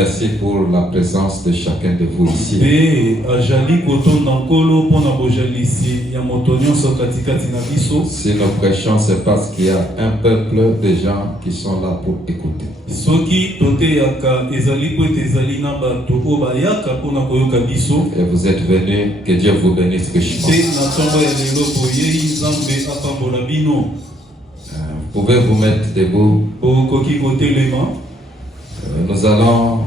merci pour la présence de chacun de vous ici. Si nous prêchons, c'est parce qu'il y a un peuple de gens qui sont là pour écouter. Et vous êtes venus, que Dieu vous bénisse richement. Vous pouvez vous mettre debout. Nous allons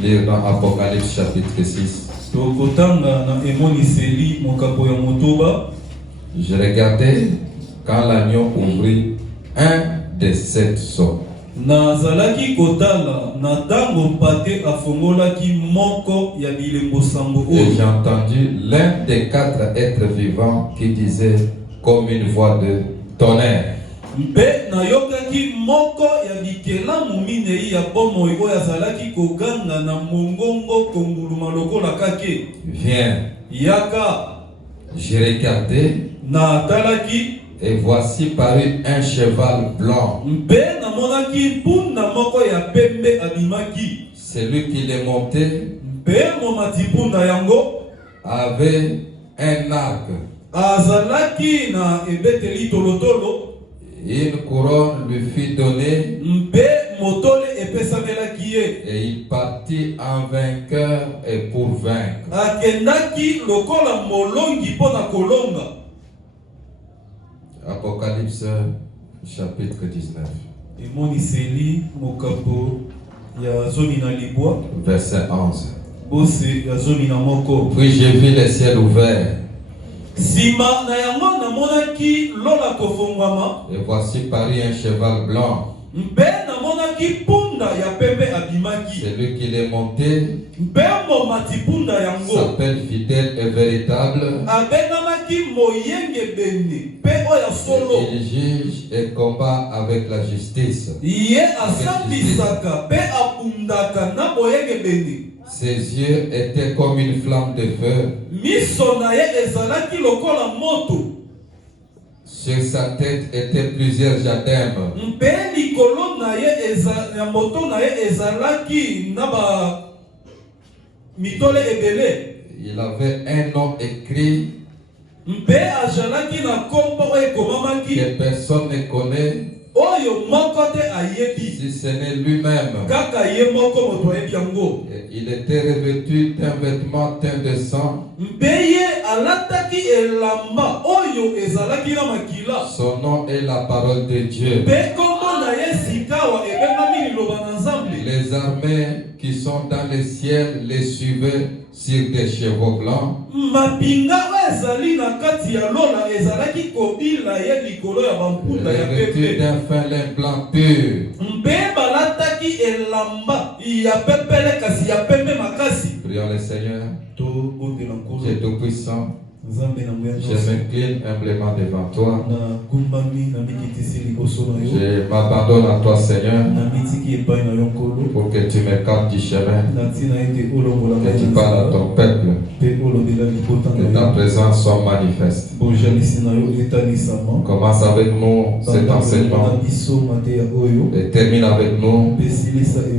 lire dans Apocalypse chapitre 6. Je regardais quand l'agneau ouvrit un des 7 sceaux. Et j'ai entendu l'un des 4 êtres vivants qui disait comme une voix de tonnerre: viens. J'ai regardé et voici parut un cheval blanc. Celui qui les montait avait un arc. Une couronne lui fut donnée et il partit en vainqueur et pour vaincre. Apocalypse chapitre 19. Verset 11. Puis j'ai vu les ciels ouverts. Et voici parut un cheval blanc. Celui qui les montait s'appelle fidèle et véritable. Il juge et combat avec la justice. Ses yeux étaient comme une flamme de feu. Sur sa tête étaient plusieurs diadèmes. Il avait un nom écrit que personne ne connaît, si ce n'est lui-même. Il était revêtu d'un vêtement teint de sang. Son nom est la parole de Dieu. Les armées qui sont dans les ciels les suivaient sur des chevaux blancs. Revêtus d'un fin lin blanc pur. Prions le Seigneur. Dieu tout-puissant, je m'incline humblement devant toi. Je m'abandonne à toi, Seigneur, pour que tu m'écartes du chemin, que tu parles à ton peuple, que ta présence soit manifeste. Commence avec nous cet enseignement et termine avec nous.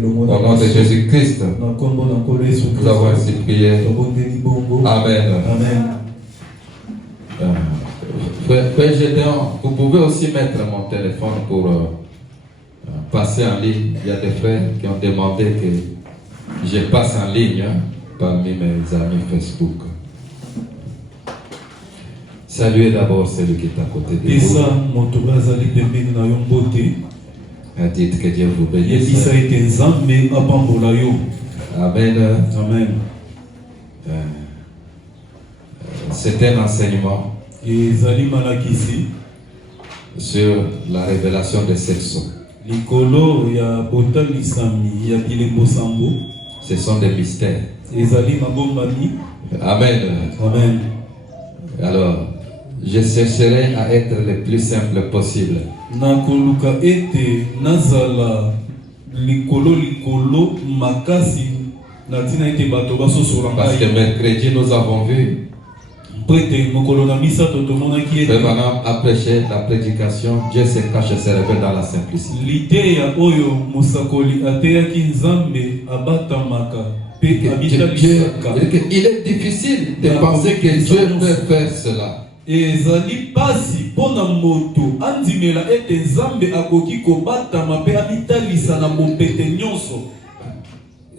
Au nom de Jésus-Christ, nous avons ainsi prié. Amen. Frère Gédéon, vous pouvez aussi mettre mon téléphone pour passer en ligne. Il y a des frères qui ont demandé que je passe en ligne parmi mes amis Facebook. Saluez d'abord celui qui est à côté de vous. Dites que Dieu vous bénisse. Amen. Amen. C'est un enseignement sur la révélation de cette sceaux. Ce sont des mystères. Amen. Amen. Alors, je chercherai à être le plus simple possible. Parce que mercredi, nous avons vu Madame a prêché la prédication, Dieu se cache et se révèle dans la simplicité. Il est difficile de penser que Dieu peut faire cela.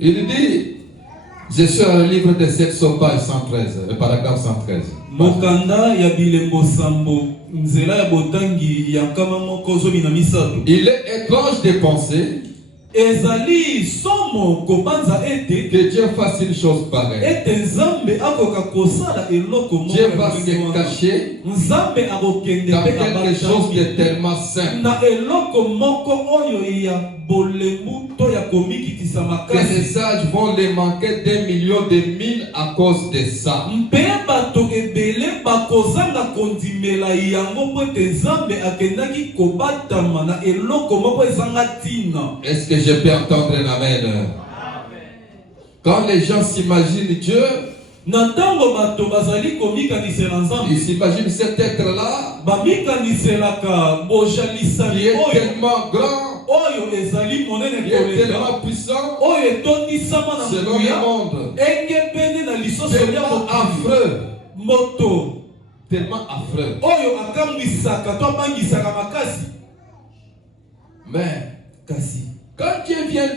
Il dit, je suis à le livre de 7 page 113, le paragraphe 113. Il est étrange de penser que Dieu fasse une chose pareille. Dieu va se cacher dans quelque chose de tellement simple que les sages vont les manquer des millions de mille à cause de ça. Est-ce que je peux entendre un amen? Quand les gens s'imaginent Dieu, ils s'imaginent cet être-là qui est tellement grand, qui est tellement puissant, selon le monde, tellement affreux, tellement affreux. Mais quand Dieu vient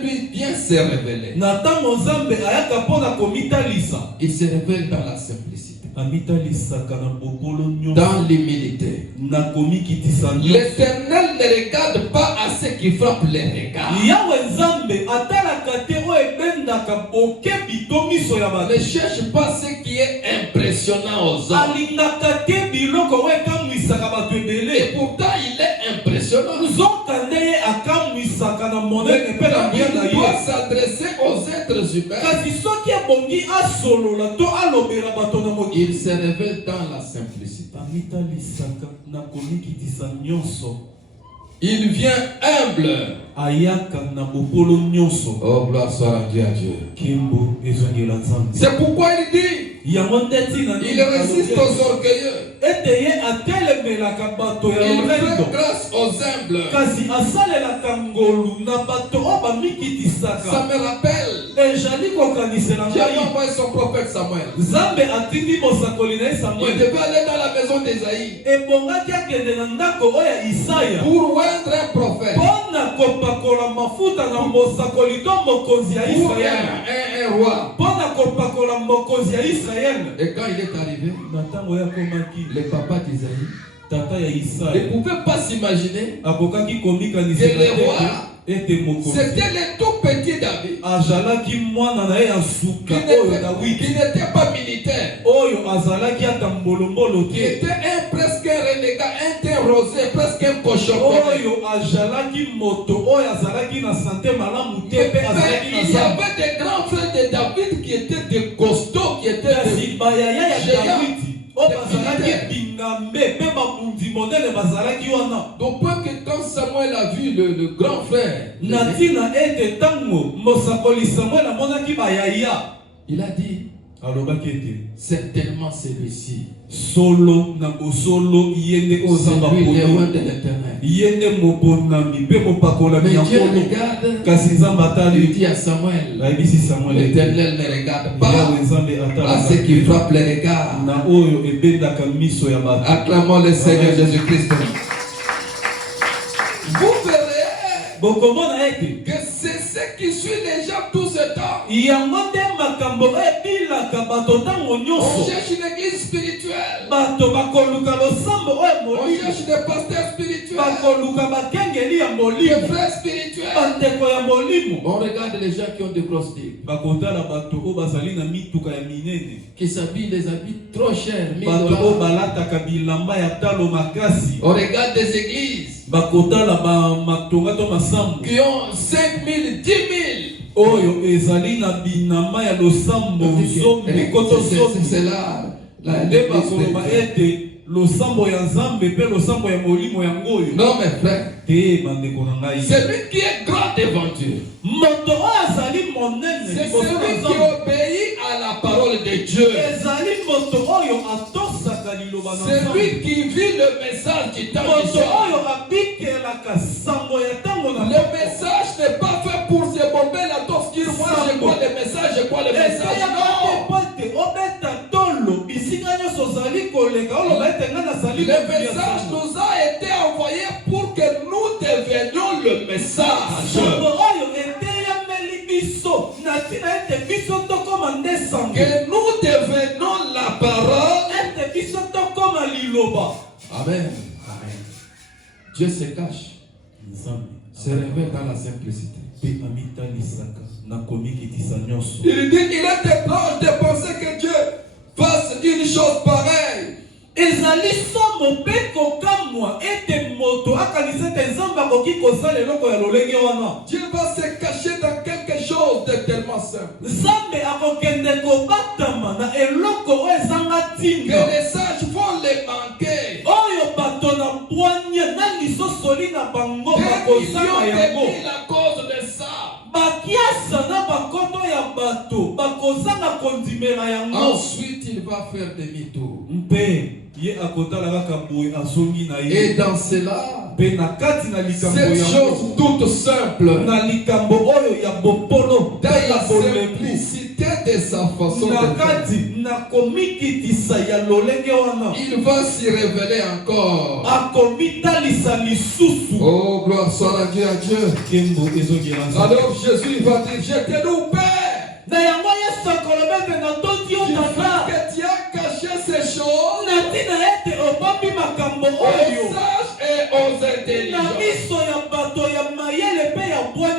se révéler, il se révèle dans la simplicité, dans l'humilité. L'Éternel ne regarde pas à ceux qui frappent les regards. Ne cherche pas ce qui est impressionnant aux hommes. Et pourtant il est impressionnant. Il doit s'adresser aux êtres humains. Il se révèle dans la simplicité. Il vient humble. Oh, gloire soit rendue à Dieu. C'est pourquoi il dit, il résiste aux orgueilleux. Il fait grâce aux humbles. Ça me rappelle, Dieu a envoyé son prophète Samuel. Il devait aller dans la maison d'Ésaïe pour oindre un prophète, un roi. Et quand il est arrivé, le papa d'Isaïe ne pouvait pas s'imaginer que le roi, c'était le tout petit David, qui n'était pas militaire, qui était presque un renégat, un teint rosé, presque un cochon. Il y avait des grands frères de David qui étaient des costauds, qui étaient des géants. Donc que quand Samuel a vu le grand frère, il a dit, certainement celui-ci, celui le roi de l'Éternel. Mais Dieu regarde, il dit à Samuel, l'Éternel ne regarde pas à ceux qui frappent les regards. Acclamons le Seigneur Jésus-Christ. Vous verrez que c'est ce qui suit les gens tout ce temps. On cherche une église spirituelle. On cherche des pasteurs spirituels, des frères spirituels. On regarde les gens qui ont des grosses têtes, qui s'habillent des habits trop chers, $1000. On regarde des églises qui ont 5000, 10 000. C'est là. Non mes frères, c'est lui qui est grand devant Dieu. C'est celui qui obéit à la parole de Dieu. Celui qui vit le message du temps du soir. Le message n'est pas fait pour se bomber la tête, dire moi je crois le message, je crois le message. Non. Le message nous a été envoyé pour que nous devenions le message. Que nous devenons la parole. Amen. Dieu se cache, se révèle dans la simplicité. Il dit qu'il est étrange de penser que Dieu fasse une chose pareille. Dieu va se cacher dans quelque chose de tellement simple. Que les sages vont les manquer. Et ils ont détruit la cause de ça. Ensuite, il va faire demi-tour. Et dans cela, cette chose toute simple, dans la simplicité de sa façon de faire, il va s'y révéler encore. Oh, gloire soit à Dieu, Alors Jésus va dire, je te loue, Père. Du fait que tu as caché ces choses aux sages et aux intelligents.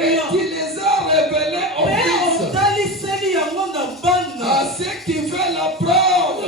Et tu les as révélés aux fils. À ceux qui veulent apprendre.